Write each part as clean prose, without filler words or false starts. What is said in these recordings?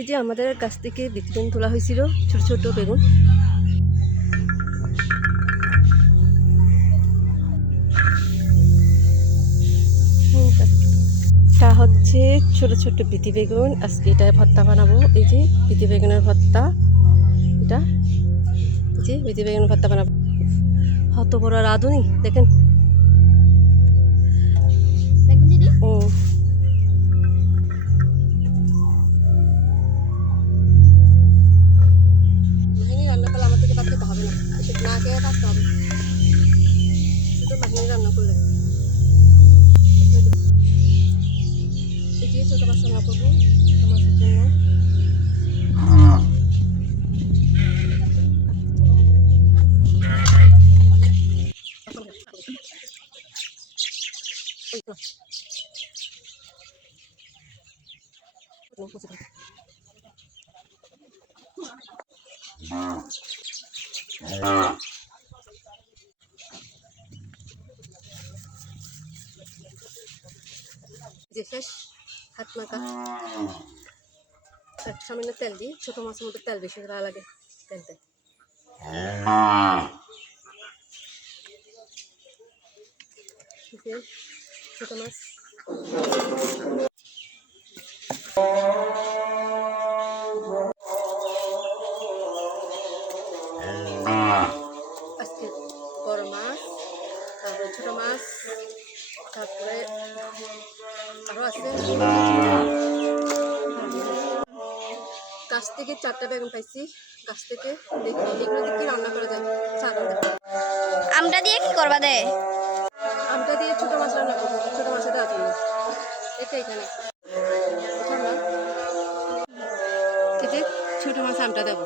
এই যে আমাদের গাছ থেকে বেগুন তোলা হয়েছিল, ছোট ছোট বেগুন। এটা হচ্ছে ছোট ছোট বিটি বেগুন। আজকে এটা ভর্তা বানাবো। এই যে বিটি বেগুনের ভর্তা, এটা এই যে বিটি বেগুনের ভর্তা বানাবো। কত বড় রাঁধুনি দেখেন। ও মাহিনী রান্না করলে আমার থেকে বাদ খেতে হবে না, এসব না খেয়ে থাকতে হবে, শুধু মাহিনী রান্না করলে। এই যে ছোটো মাছ রান্না করবো, ছোটো মাছের জন্য যে শেষ হাত মাখা। সামান্য তেল দিই, ছোটো মাছের মধ্যে তেল বেশি ভালো লাগে। তেলতে ছোটো মাছ আজকে বড় মাছ, তারপরে ছোটো মাছ, তারপরে আরও আছে। গাছ থেকে 4টা বেগুন পাইছি, গাছ থেকে। দেখি এগুলো দিয়ে কি রান্না করা যায়। আমটা দিয়ে কি করবা দে? আমটা দিয়ে ছোটো মাছ রান্না করবো, ছোটো মাছের রাঁধুনি। এটা এখানে এই যে ছোটো মাছ আমটা দেবো।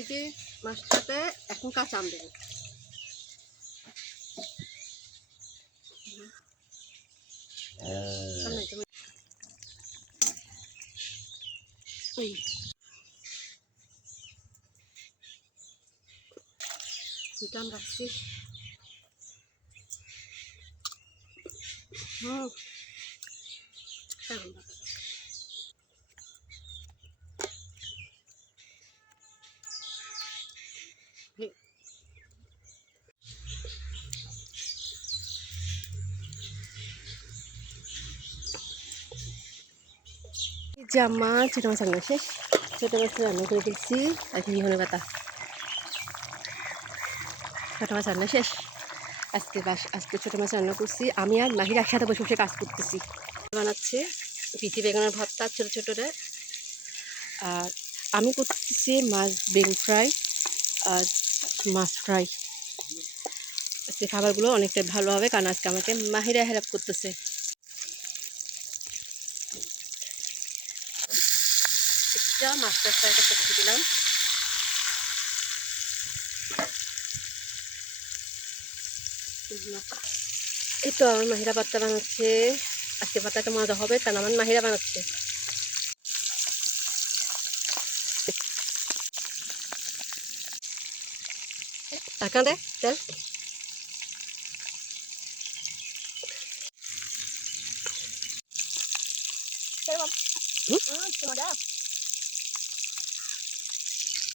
এই যে মাছটাতে এখন কাঁচা আম দেবো। দুটো আম রাখছি। যে আমার ছোটো মাছ রান্না শেষ, ছোটো মাছ রান্না করে ফেলছি। এখন ধনে পাতা, ছোটো মাছ রান্না শেষ। আজকে ছোটো মাছ রান্না করছি। আমি আর মাহির একসাথে বসে বসে কাজ করতেছি। বানাচ্ছে পিঠি বেগুনের ভর্তা ছোটো ছোটোরে, আর আমি করতেছি মাছ বেগুন ফ্রাই আর মাছ ফ্রাই। আজকে খাবারগুলো অনেকটাই ভালো হবে, কারণ আজকে আমাকে মাহিরা হেল্প করতেছে। একটা মাছটা ফ্রাই করতে বসে দিলাম। এই তো আমার মাহিরা পাত্তা বানাচ্ছে। আজকে পাত্তাটা মজা হবে, কারণ আমার মাহিরা বানাচ্ছে। টাকা দে তেল।